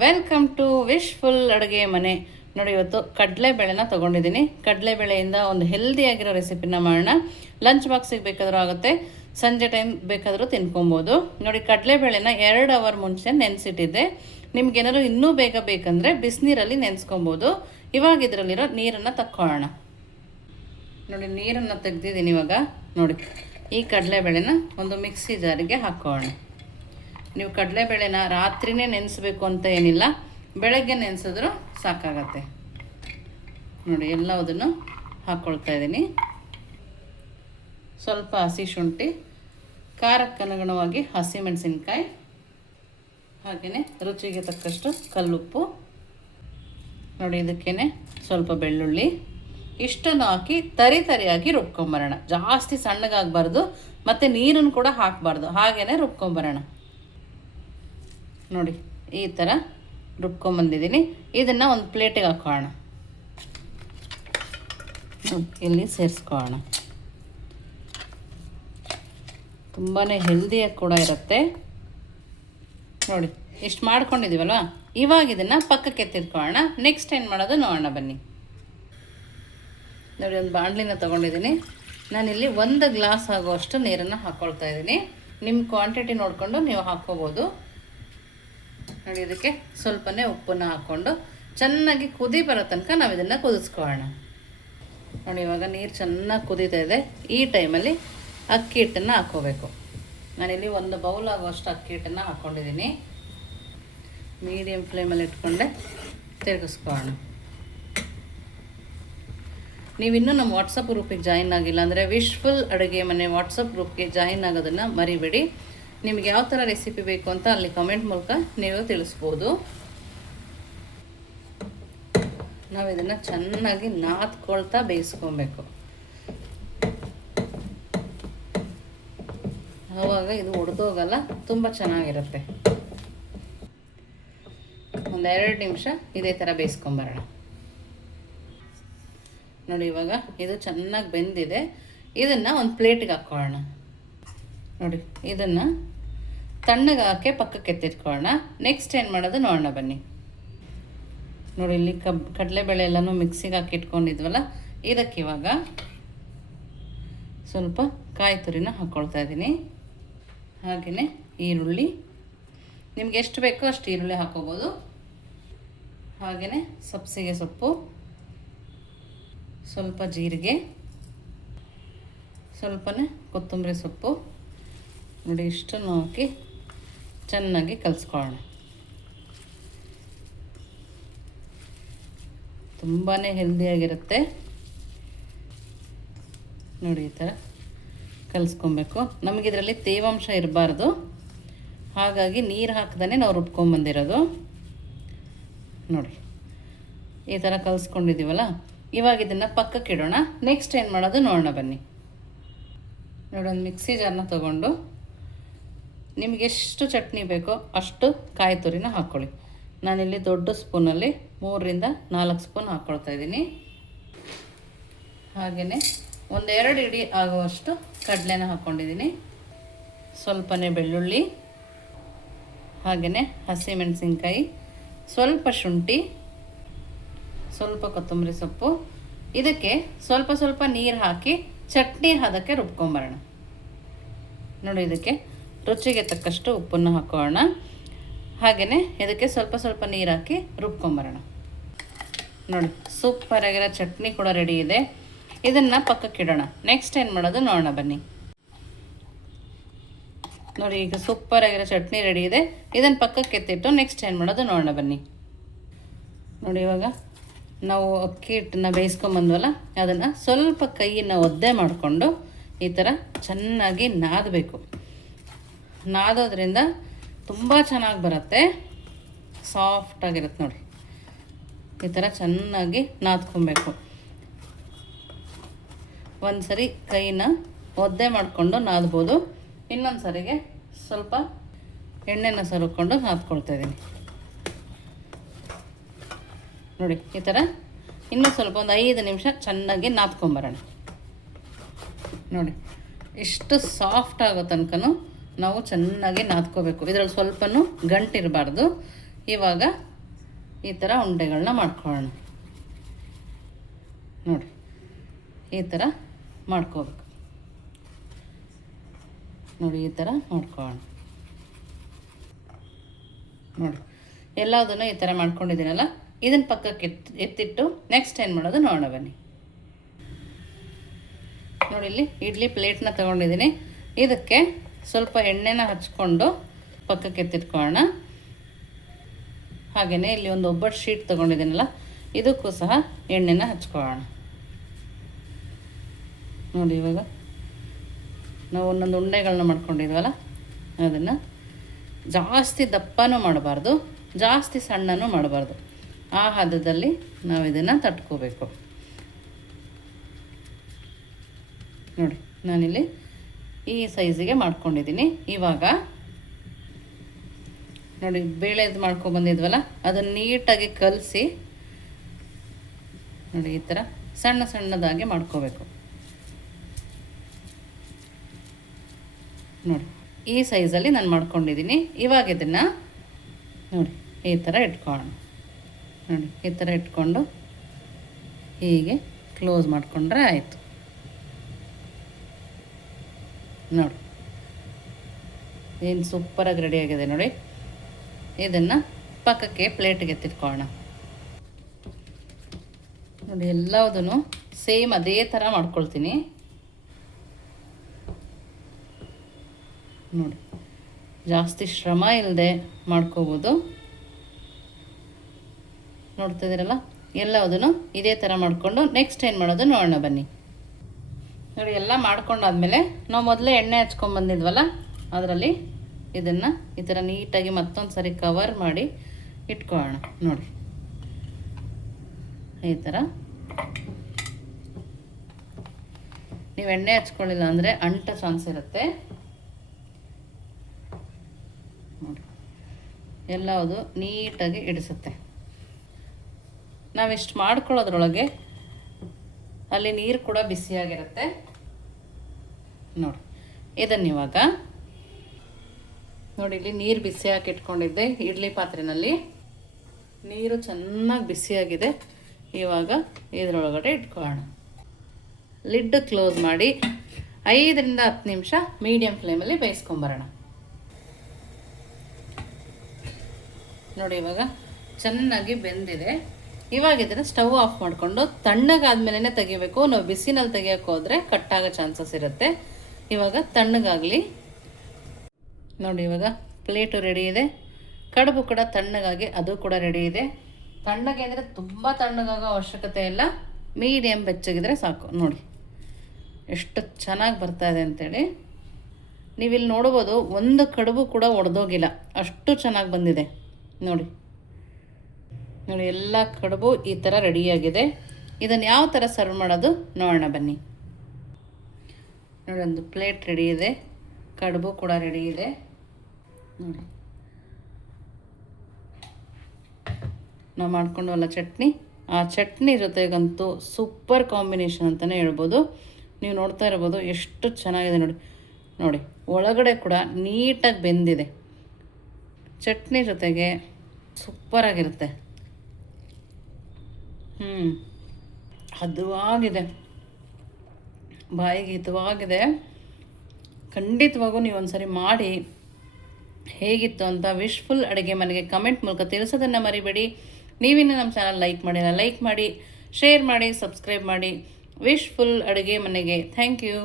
Welcome to wishful ಅಡುಗೆ ಮನೆ. ನೋಡಿ, ಇವತ್ತು ಕಡಲೆಬೇಳೆನ ತೊಗೊಂಡಿದ್ದೀನಿ. ಕಡಲೆಬೇಳೆಯಿಂದ ಒಂದು ಹೆಲ್ದಿಯಾಗಿರೋ ರೆಸಿಪಿನ ಮಾಡೋಣ. ಲಂಚ್ ಬಾಕ್ಸಿಗೆ ಬೇಕಾದರೂ ಆಗುತ್ತೆ, ಸಂಜೆ ಟೈಮ್ ಬೇಕಾದರೂ ತಿನ್ಕೊಬೋದು. ನೋಡಿ, ಕಡಲೆಬೇಳೆನ 2 ಅವರ್ ಮುಂಚೆ ನೆನೆಸಿಟ್ಟಿದ್ದೆ. ನಿಮ್ಗೇನಾದ್ರು ಇನ್ನೂ ಬೇಗ ಬೇಕಂದರೆ ಬಿಸಿನೀರಲ್ಲಿ ನೆನೆಸ್ಕೊಬೋದು. ಇವಾಗ ಇದರಲ್ಲಿರೋ ನೀರನ್ನು ತಕ್ಕೊಳ್ಳೋಣ. ನೋಡಿ, ನೀರನ್ನು ತೆಗೆದಿದ್ದೀನಿ. ಇವಾಗ ನೋಡಿ, ಈ ಕಡಲೆಬೇಳೆನ ಒಂದು ಮಿಕ್ಸಿ ಜಾರಿಗೆ ಹಾಕ್ಕೊಳ್ಳೋಣ. ನೀವು ಕಡಲೆಬೇಳೆನ ರಾತ್ರಿನೇ ನೆನೆಸ್ಬೇಕು ಅಂತ ಏನಿಲ್ಲ, ಬೆಳಗ್ಗೆ ನೆನೆಸಿದ್ರೂ ಸಾಕಾಗತ್ತೆ. ನೋಡಿ, ಎಲ್ಲದನ್ನು ಹಾಕ್ಕೊಳ್ತಾ ಇದ್ದೀನಿ. ಸ್ವಲ್ಪ ಹಸಿ ಶುಂಠಿ, ಖಾರಕ್ಕೆ ಅನುಗುಣವಾಗಿ ಹಸಿಮೆಣಸಿನ್ಕಾಯಿ, ಹಾಗೆಯೇ ರುಚಿಗೆ ತಕ್ಕಷ್ಟು ಕಲ್ಲುಪ್ಪು. ನೋಡಿ, ಇದಕ್ಕೇ ಸ್ವಲ್ಪ ಬೆಳ್ಳುಳ್ಳಿ, ಇಷ್ಟನ್ನು ಹಾಕಿ ತರಿಯಾಗಿ ರುಬ್ಕೊಂಬರೋಣ. ಜಾಸ್ತಿ ಸಣ್ಣಗಾಗಬಾರ್ದು ಮತ್ತು ನೀರನ್ನು ಕೂಡ ಹಾಕಬಾರ್ದು, ಹಾಗೆಯೇ ರುಬ್ಕೊಂಬರೋಣ. ನೋಡಿ, ಈ ಥರ ರುಬ್ಕೊಂಬಂದಿದ್ದೀನಿ. ಇದನ್ನು ಒಂದು ಪ್ಲೇಟಿಗೆ ಹಾಕೋಣ. ಇಲ್ಲಿ ಸೇರಿಸ್ಕೊಳ್ಳೋಣ. ತುಂಬಾ ಹೆಲ್ದಿಯಾಗಿ ಕೂಡ ಇರುತ್ತೆ. ನೋಡಿ, ಇಷ್ಟು ಮಾಡ್ಕೊಂಡಿದ್ದೀವಲ್ವ, ಇವಾಗ ಇದನ್ನು ಪಕ್ಕಕ್ಕೆ ಎತ್ತಿಟ್ಕೊಳ್ಳೋಣ. ನೆಕ್ಸ್ಟ್ ಏನು ಮಾಡೋದು ನೋಡೋಣ ಬನ್ನಿ. ನೋಡಿ, ಒಂದು ಬಾಣಲಿನ ತೊಗೊಂಡಿದ್ದೀನಿ. ನಾನಿಲ್ಲಿ 1 ಗ್ಲಾಸ್ ಆಗುವಷ್ಟು ನೀರನ್ನು ಹಾಕ್ಕೊಳ್ತಾ ಇದ್ದೀನಿ. ನಿಮ್ಮ ಕ್ವಾಂಟಿಟಿ ನೋಡಿಕೊಂಡು ನೀವು ಹಾಕ್ಕೋಬೋದು. ನೋಡಿ, ಇದಕ್ಕೆ ಸ್ವಲ್ಪನೇ ಉಪ್ಪನ್ನು ಹಾಕ್ಕೊಂಡು ಚೆನ್ನಾಗಿ ಕುದಿ ಬರೋ ತನಕ ನಾವು ಇದನ್ನು ಕುದಿಸ್ಕೊಳ್ಳೋಣ. ನೋಡಿ, ಇವಾಗ ನೀರು ಚೆನ್ನಾಗಿ ಕುದೀತಾ ಇದೆ. ಈ ಟೈಮಲ್ಲಿ ಅಕ್ಕಿ ಹಿಟ್ಟನ್ನು ಹಾಕ್ಕೋಬೇಕು. ನಾನಿಲ್ಲಿ 1 ಬೌಲ್ ಆಗುವಷ್ಟು ಅಕ್ಕಿ ಹಿಟ್ಟನ್ನು ಹಾಕ್ಕೊಂಡಿದ್ದೀನಿ. ಮೀಡಿಯಮ್ ಫ್ಲೇಮಲ್ಲಿ ಇಟ್ಕೊಂಡೆ ತಿರುಗಿಸ್ಕೊಳ್ಳೋಣ. ನೀವಿನ್ನೂ ನಮ್ಮ ವಾಟ್ಸಪ್ ಗ್ರೂಪಿಗೆ ಜಾಯಿನ್ ಆಗಿಲ್ಲ ಅಂದರೆ ವಿಶ್ಫುಲ್ ಅಡುಗೆ ಮನೆ ವಾಟ್ಸಪ್ ಗ್ರೂಪ್ಗೆ ಜಾಯಿನ್ ಆಗೋದನ್ನು ಮರಿಬೇಡಿ. ನಿಮ್ಗೆ ಯಾವ ಥರ ರೆಸಿಪಿ ಬೇಕು ಅಂತ ಅಲ್ಲಿ ಕಮೆಂಟ್ ಮೂಲಕ ನೀವು ತಿಳಿಸ್ಬೋದು. ನಾವು ಇದನ್ನು ಚೆನ್ನಾಗಿ ನಾದ್ಕೊಳ್ತಾ ಬೇಯಿಸ್ಕೊಬೇಕು. ಆವಾಗ ಇದು ಒಡೆದೋಗಲ್ಲ, ತುಂಬ ಚೆನ್ನಾಗಿರುತ್ತೆ. ಒಂದು 2 ನಿಮಿಷ ಇದೇ ಥರ ಬೇಯಿಸ್ಕೊಂಬರೋಣ. ನೋಡಿ, ಇವಾಗ ಇದು ಚೆನ್ನಾಗಿ ಬೆಂದಿದೆ. ಇದನ್ನು ಒಂದು ಪ್ಲೇಟಿಗೆ ಹಾಕ್ಕೊಳ್ಳೋಣ. ನೋಡಿ, ಇದನ್ನು ತಣ್ಣಗೆ ಹಾಕಿ ಪಕ್ಕಕ್ಕೆ ಎತ್ತಿಟ್ಕೊಳ್ಳೋಣ. ನೆಕ್ಸ್ಟ್ ಏನು ಮಾಡೋದು ನೋಡೋಣ ಬನ್ನಿ. ನೋಡಿ, ಇಲ್ಲಿ ಕಡಲೆಬೇಳೆ ಎಲ್ಲನೂ ಮಿಕ್ಸಿಗೆ ಹಾಕಿ ಇಟ್ಕೊಂಡಿದ್ವಲ್ಲ, ಇದಕ್ಕೆ ಇವಾಗ ಸ್ವಲ್ಪ ಕಾಯಿ ತುರಿನ ಹಾಕ್ಕೊಳ್ತಾ ಇದ್ದೀನಿ. ಹಾಗೆಯೇ ಈರುಳ್ಳಿ, ನಿಮ್ಗೆ ಎಷ್ಟು ಬೇಕೋ ಅಷ್ಟು ಈರುಳ್ಳಿ ಹಾಕ್ಕೋಬೋದು. ಹಾಗೆಯೇ ಸಬ್ಸಿಗೆ ಸೊಪ್ಪು, ಸ್ವಲ್ಪ ಜೀರಿಗೆ, ಸ್ವಲ್ಪನೇ ಕೊತ್ತಂಬರಿ ಸೊಪ್ಪು. ನೋಡಿ, ಇಷ್ಟನ್ನು ಹಾಕಿ ಚೆನ್ನಾಗಿ ಕಲಿಸ್ಕೊಳ್ಳೋಣ. ತುಂಬಾ ಹೆಲ್ದಿಯಾಗಿರುತ್ತೆ. ನೋಡಿ, ಈ ಥರ ಕಲಿಸ್ಕೊಬೇಕು. ನಮಗಿದರಲ್ಲಿ ತೇವಾಂಶ ಇರಬಾರ್ದು, ಹಾಗಾಗಿ ನೀರು ಹಾಕ್ದೇ ನಾವು ರುಬ್ಕೊಂಬಂದಿರೋದು. ನೋಡಿ, ಈ ಥರ ಕಲಿಸ್ಕೊಂಡಿದ್ದೀವಲ್ಲ, ಇವಾಗ ಇದನ್ನು ಪಕ್ಕಕ್ಕೆ ಇಡೋಣ. ನೆಕ್ಸ್ಟ್ ಏನು ಮಾಡೋದು ನೋಡೋಣ ಬನ್ನಿ. ನೋಡಿ, ಒಂದು ಮಿಕ್ಸಿ ಜಾರ್ನ ತೊಗೊಂಡು ನಿಮಗೆ ಎಷ್ಟು ಚಟ್ನಿ ಬೇಕೋ ಅಷ್ಟು ಕಾಯಿ ತುರಿನ ಹಾಕ್ಕೊಳ್ಳಿ. ನಾನಿಲ್ಲಿ ದೊಡ್ಡ ಸ್ಪೂನಲ್ಲಿ 3ರಿಂದ 4 ಸ್ಪೂನ್ ಹಾಕ್ಕೊಳ್ತಾ ಇದ್ದೀನಿ. ಹಾಗೆಯೇ 1-2 ಇಡಿ ಆಗುವಷ್ಟು ಕಡಲೆನ ಹಾಕ್ಕೊಂಡಿದ್ದೀನಿ. ಸ್ವಲ್ಪನೇ ಬೆಳ್ಳುಳ್ಳಿ, ಹಾಗೆಯೇ ಹಸಿಮೆಣಸಿನ್ಕಾಯಿ, ಸ್ವಲ್ಪ ಶುಂಠಿ, ಸ್ವಲ್ಪ ಕೊತ್ತಂಬರಿ ಸೊಪ್ಪು. ಇದಕ್ಕೆ ಸ್ವಲ್ಪ ನೀರು ಹಾಕಿ ಚಟ್ನಿ ಹದಕ್ಕೆ ರುಬ್ಕೊಂಬರೋಣ. ನೋಡಿ, ಇದಕ್ಕೆ ರುಚಿಗೆ ತಕ್ಕಷ್ಟು ಉಪ್ಪನ್ನು ಹಾಕೋಣ. ಹಾಗೆಯೇ ಇದಕ್ಕೆ ಸ್ವಲ್ಪ ನೀರು ಹಾಕಿ ರುಬ್ಕೊಂಬರೋಣ. ನೋಡಿ, ಸೂಪರಾಗಿರೋ ಚಟ್ನಿ ಕೂಡ ರೆಡಿ ಇದೆ. ಇದನ್ನು ಪಕ್ಕಕ್ಕೆ ಇಡೋಣ. ನೆಕ್ಸ್ಟ್ ಏನು ಮಾಡೋದು ನೋಡೋಣ ಬನ್ನಿ. ನೋಡಿ, ಈಗ ಸೂಪರಾಗಿರೋ ಚಟ್ನಿ ರೆಡಿ ಇದೆ. ಇದನ್ನು ಪಕ್ಕಕ್ಕೆ ಎತ್ತಿಟ್ಟು ನೆಕ್ಸ್ಟ್ ಏನು ಮಾಡೋದು ನೋಡೋಣ ಬನ್ನಿ. ನೋಡಿ, ಇವಾಗ ನಾವು ಅಕ್ಕಿ ಹಿಟ್ಟನ್ನು ಬೇಯಿಸ್ಕೊಂಬಂದ್ವಲ್ಲ, ಅದನ್ನು ಸ್ವಲ್ಪ ಕೈಯನ್ನು ಒದ್ದೆ ಮಾಡಿಕೊಂಡು ಈ ಥರ ಚೆನ್ನಾಗಿ ನಾದಬೇಕು. ನಾದೋದ್ರಿಂದ ತುಂಬ ಚೆನ್ನಾಗಿ ಬರುತ್ತೆ, ಸಾಫ್ಟಾಗಿರುತ್ತೆ. ನೋಡಿ, ಈ ಥರ ಚೆನ್ನಾಗಿ ನಾದ್ಕೊಬೇಕು. ಒಂದು ಸರಿ ಕೈನ ಒದ್ದೆ ಮಾಡಿಕೊಂಡು ನಾದ್ಬೋದು. ಇನ್ನೊಂದು ಸರಿಗೆ ಸ್ವಲ್ಪ ಎಣ್ಣೆನ ಸರುಕೊಂಡು ನಾದ್ಕೊಳ್ತಾ ಇದ್ದೀನಿ. ನೋಡಿ, ಈ ಥರ ಇನ್ನೂ ಸ್ವಲ್ಪ ಒಂದು 5 ನಿಮಿಷ ಚೆನ್ನಾಗಿ ನಾದ್ಕೊಂಬರೋಣ. ನೋಡಿ, ಇಷ್ಟು ಸಾಫ್ಟ್ ಆಗೋ ತನಕ ನಾವು ಚೆನ್ನಾಗಿ ನಾದ್ಕೋಬೇಕು. ಇದರಲ್ಲಿ ಸ್ವಲ್ಪನೂ ಗಂಟಿರಬಾರ್ದು. ಇವಾಗ ಈ ಥರ ಉಂಡೆಗಳನ್ನ ಮಾಡ್ಕೊಳ್ಳೋಣ. ನೋಡಿ ಈ ಥರ ಮಾಡ್ಕೋಬೇಕು. ನೋಡಿ ಈ ಥರ ಮಾಡ್ಕೊಳ್ಳೋಣ. ನೋಡಿ ಎಲ್ಲದನ್ನು ಈ ಥರ ಮಾಡ್ಕೊಂಡಿದ್ದೀನಲ್ಲ, ಇದನ್ನು ಪಕ್ಕಕ್ಕೆ ಎತ್ತಿಟ್ಟು ನೆಕ್ಸ್ಟ್ ಏನು ಮಾಡೋದು ನೋಡೋಣ ಬನ್ನಿ. ನೋಡಿ ಇಲ್ಲಿ ಇಡ್ಲಿ ಪ್ಲೇಟ್ನ ತೊಗೊಂಡಿದ್ದೀನಿ. ಇದಕ್ಕೆ ಸ್ವಲ್ಪ ಎಣ್ಣೆನ ಹಚ್ಕೊಂಡು ಪಕ್ಕಕ್ಕೆ ಎತ್ತಿಟ್ಕೊಳ್ಳೋಣ. ಹಾಗೆಯೇ ಇಲ್ಲಿ ಒಂದು ಒಬ್ಬಟ್ಟು ಶೀಟ್ ತೊಗೊಂಡಿದ್ದೀನಲ್ಲ, ಇದಕ್ಕೂ ಸಹ ಎಣ್ಣೆನ ಹಚ್ಕೊಳ್ಳೋಣ. ನೋಡಿ ಇವಾಗ ನಾವು ಒಂದೊಂದು ಉಂಡೆಗಳನ್ನ ಮಾಡ್ಕೊಂಡಿದ್ವಲ್ಲ, ಅದನ್ನು ಜಾಸ್ತಿ ದಪ್ಪನೂ ಮಾಡಬಾರ್ದು, ಜಾಸ್ತಿ ಸಣ್ಣನೂ ಮಾಡಬಾರ್ದು. ಆ ಹದದಲ್ಲಿ ನಾವು ಇದನ್ನು ತಟ್ಕೋಬೇಕು. ನೋಡಿ ನಾನಿಲ್ಲಿ ಈ ಸೈಜಿಗೆ ಮಾಡ್ಕೊಂಡಿದ್ದೀನಿ. ಇವಾಗ ನೋಡಿ ಬೇಳೆದು ಮಾಡ್ಕೊಬಂದಿದ್ವಲ್ಲ, ಅದನ್ನು ನೀಟಾಗಿ ಕಲಸಿ ನೋಡಿ ಈ ಥರ ಸಣ್ಣ ಸಣ್ಣದಾಗಿ ಮಾಡ್ಕೋಬೇಕು. ನೋಡಿ ಈ ಸೈಜಲ್ಲಿ ನಾನು ಮಾಡ್ಕೊಂಡಿದ್ದೀನಿ. ಇವಾಗ ಇದನ್ನು ನೋಡಿ ಈ ಥರ ಇಟ್ಕೊಳ್ಳೋಣ. ನೋಡಿ ಈ ಥರ ಇಟ್ಕೊಂಡು ಹೀಗೆ ಕ್ಲೋಸ್ ಮಾಡಿಕೊಂಡ್ರೆ ಆಯಿತು. ನೋಡಿ ಏನು ಸೂಪರಾಗಿ ರೆಡಿಯಾಗಿದೆ ನೋಡಿ. ಇದನ್ನು ಪಕ್ಕಕ್ಕೆ ಪ್ಲೇಟಿಗೆ ಎತ್ತಿಟ್ಕೊಳ್ಳೋಣ. ನೋಡಿ ಎಲ್ಲದೂ ಸೇಮ್ ಅದೇ ಥರ ಮಾಡ್ಕೊಳ್ತೀನಿ. ನೋಡಿ ಜಾಸ್ತಿ ಶ್ರಮ ಇಲ್ಲದೆ ಮಾಡ್ಕೋಬೋದು. ನೋಡ್ತಿದ್ದೀರಲ್ಲ, ಎಲ್ಲದೂ ಇದೇ ಥರ ಮಾಡಿಕೊಂಡು ನೆಕ್ಸ್ಟ್ ಏನು ಮಾಡೋದು ನೋಡೋಣ ಬನ್ನಿ. ನೋಡಿ ಎಲ್ಲ ಮಾಡ್ಕೊಂಡಾದ್ಮೇಲೆ ನಾವು ಮೊದಲೇ ಎಣ್ಣೆ ಹಚ್ಕೊಂಡ್ಬಂದಿದ್ವಲ್ಲ, ಅದರಲ್ಲಿ ಇದನ್ನು ಈ ಥರ ನೀಟಾಗಿ ಮತ್ತೊಂದು ಸರಿ ಕವರ್ ಮಾಡಿ ಇಟ್ಕೊಳ್ಳೋಣ. ನೋಡಿ ಈ ಥರ. ನೀವು ಎಣ್ಣೆ ಹಚ್ಕೊಳ್ಳಿಲ್ಲ ಅಂದರೆ ಅಂಟ ಚಾನ್ಸ್ ಇರುತ್ತೆ. ನೋಡಿ ಎಲ್ಲವುದು ನೀಟಾಗಿ ಇಡಿಸುತ್ತೆ. ನಾವಿಷ್ಟು ಮಾಡ್ಕೊಳ್ಳೋದ್ರೊಳಗೆ ಅಲ್ಲಿ ನೀರು ಕೂಡ ಬಿಸಿಯಾಗಿರುತ್ತೆ. ನೋಡಿ ಇದನ್ನು ಇವಾಗ ನೋಡಿ ಇಲ್ಲಿ ನೀರು ಬಿಸಿ ಹಾಕಿ ಇಟ್ಕೊಂಡಿದ್ದೆ ಇಡ್ಲಿ ಪಾತ್ರೆಯಲ್ಲಿ. ನೀರು ಚೆನ್ನಾಗಿ ಬಿಸಿಯಾಗಿದೆ. ಇವಾಗ ಇದರೊಳಗಡೆ ಇಟ್ಕೊಳ್ಳೋಣ. ಲಿಡ್ ಕ್ಲೋಸ್ ಮಾಡಿ 5 ರಿಂದ 10 ನಿಮಿಷ ಮೀಡಿಯಮ್ ಫ್ಲೇಮಲ್ಲಿ ಬೇಯಿಸ್ಕೊಂಬರೋಣ. ನೋಡಿ ಇವಾಗ ಚೆನ್ನಾಗಿ ಬೆಂದಿದೆ. ಇವಾಗ ಇದನ್ನು ಸ್ಟವ್ ಆಫ್ ಮಾಡಿಕೊಂಡು ತಣ್ಣಗಾದ್ಮೇಲೆ ತೆಗಿಬೇಕು. ನಾವು ಬಿಸಿನಲ್ಲಿ ತೆಗಿಯೋಕೆ ಹೋದರೆ ಕಟ್ಟಾಗೋ ಚಾನ್ಸಸ್ ಇರುತ್ತೆ. ಇವಾಗ ತಣ್ಣಗಾಗಲಿ. ನೋಡಿ ಇವಾಗ ಪ್ಲೇಟು ರೆಡಿ ಇದೆ. ಕಡುಬು ಕೂಡ ತಣ್ಣಗಾಗಿ ಅದು ಕೂಡ ರೆಡಿ ಇದೆ. ತಣ್ಣಗೆ ಅಂದರೆ ತುಂಬ ತಣ್ಣಗಾಗೋ ಅವಶ್ಯಕತೆ ಇಲ್ಲ, ಮೀಡಿಯಮ್ ಬೆಚ್ಚಗಿದ್ರೆ ಸಾಕು. ನೋಡಿ ಎಷ್ಟು ಚೆನ್ನಾಗಿ ಬರ್ತಾ ಇದೆ ಅಂತೇಳಿ. ನೀವಿಲ್ಲಿ ನೋಡ್ಬೋದು, ಒಂದು ಕಡುಬು ಕೂಡ ಒಡೆದೋಗಿಲ್ಲ, ಅಷ್ಟು ಚೆನ್ನಾಗಿ ಬಂದಿದೆ. ನೋಡಿ ನೋಡಿ ಎಲ್ಲ ಕಡುಬು ಈ ಥರ ರೆಡಿಯಾಗಿದೆ. ಇದನ್ನು ಯಾವ ಥರ ಸರ್ವ್ ಮಾಡೋದು ನೋಡೋಣ ಬನ್ನಿ. ನೋಡಿ ಒಂದು ಪ್ಲೇಟ್ ರೆಡಿ ಇದೆ, ಕಡುಬು ಕೂಡ ರೆಡಿ ಇದೆ. ನೋಡಿ ನಾವು ಮಾಡ್ಕೊಂಡವಲ್ಲ ಚಟ್ನಿ, ಆ ಚಟ್ನಿ ಜೊತೆಗಂತೂ ಸೂಪರ್ ಕಾಂಬಿನೇಷನ್ ಅಂತಲೇ ಹೇಳ್ಬೋದು. ನೀವು ನೋಡ್ತಾ ಇರ್ಬೋದು ಎಷ್ಟು ಚೆನ್ನಾಗಿದೆ ನೋಡಿ. ನೋಡಿ ಒಳಗಡೆ ಕೂಡ ನೀಟಾಗಿ ಬೆಂದಿದೆ. ಚಟ್ನಿ ಜೊತೆಗೆ ಸೂಪರಾಗಿರುತ್ತೆ. ಹದವಾಗಿದೆ, ಬಾಯಿಗೆ ಹಿತವಾಗಿದೆ. ಖಂಡಿತವಾಗೂ ನೀವು ಒಂದ್ಸರಿ ಮಾಡಿ ಹೇಗಿತ್ತು ಅಂತ ವಿಶ್ಫುಲ್ ಅಡುಗೆ ಮನೆಗೆ ಕಮೆಂಟ್ ಮೂಲಕ ತಿಳಿಸೋದನ್ನು ಮರಿಬೇಡಿ. ನೀವಿನ್ನೂ ನಮ್ಮ ಚಾನಲ್ ಲೈಕ್ ಮಾಡಿ, ಶೇರ್ ಮಾಡಿ, ಸಬ್ಸ್ಕ್ರೈಬ್ ಮಾಡಿ. ವಿಶ್ಫುಲ್ ಅಡುಗೆ ಮನೆಗೆ ಥ್ಯಾಂಕ್ ಯು.